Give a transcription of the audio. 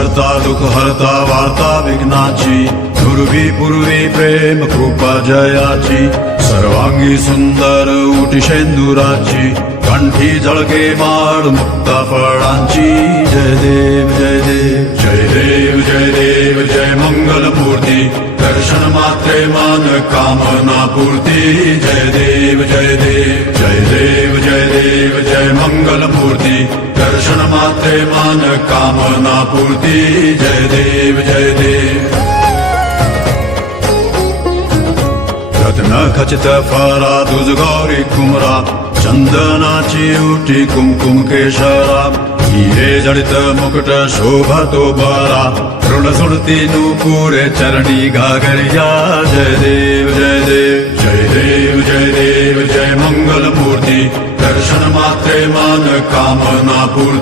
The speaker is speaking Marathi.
करता दुःख हरता वार्ता विघ्नाची, दुर्वी पूर्वी प्रेम कृपा जयाची, सर्वांगी सुंदर उटी शेंदुराची, कंठी झळके माळ मुक्ता फळांची. जय देव जय देव जय देव जय देव जय मंगल मूर्ती, दर्शन मात्रे मान कामना पूर्ती. जय देव जय देव जय देव जय देव जय मंगल मूर्ती, दर्शन मात्रे मान कामना पूर्ती. जय देव जय देव. रत्न खचित फरा दुज गौरी कुमरा, चंदनाची उटी कुमकुम केशरा, हिरे जडित मुकुट शोभतो बरा, ऋण सुडती नूपुरे चरणी घागरिया. जय देव जय देव जय देव जय देव जय मंगल मूर्ती, दर्शन मात्रे मान कामना पूर्ती.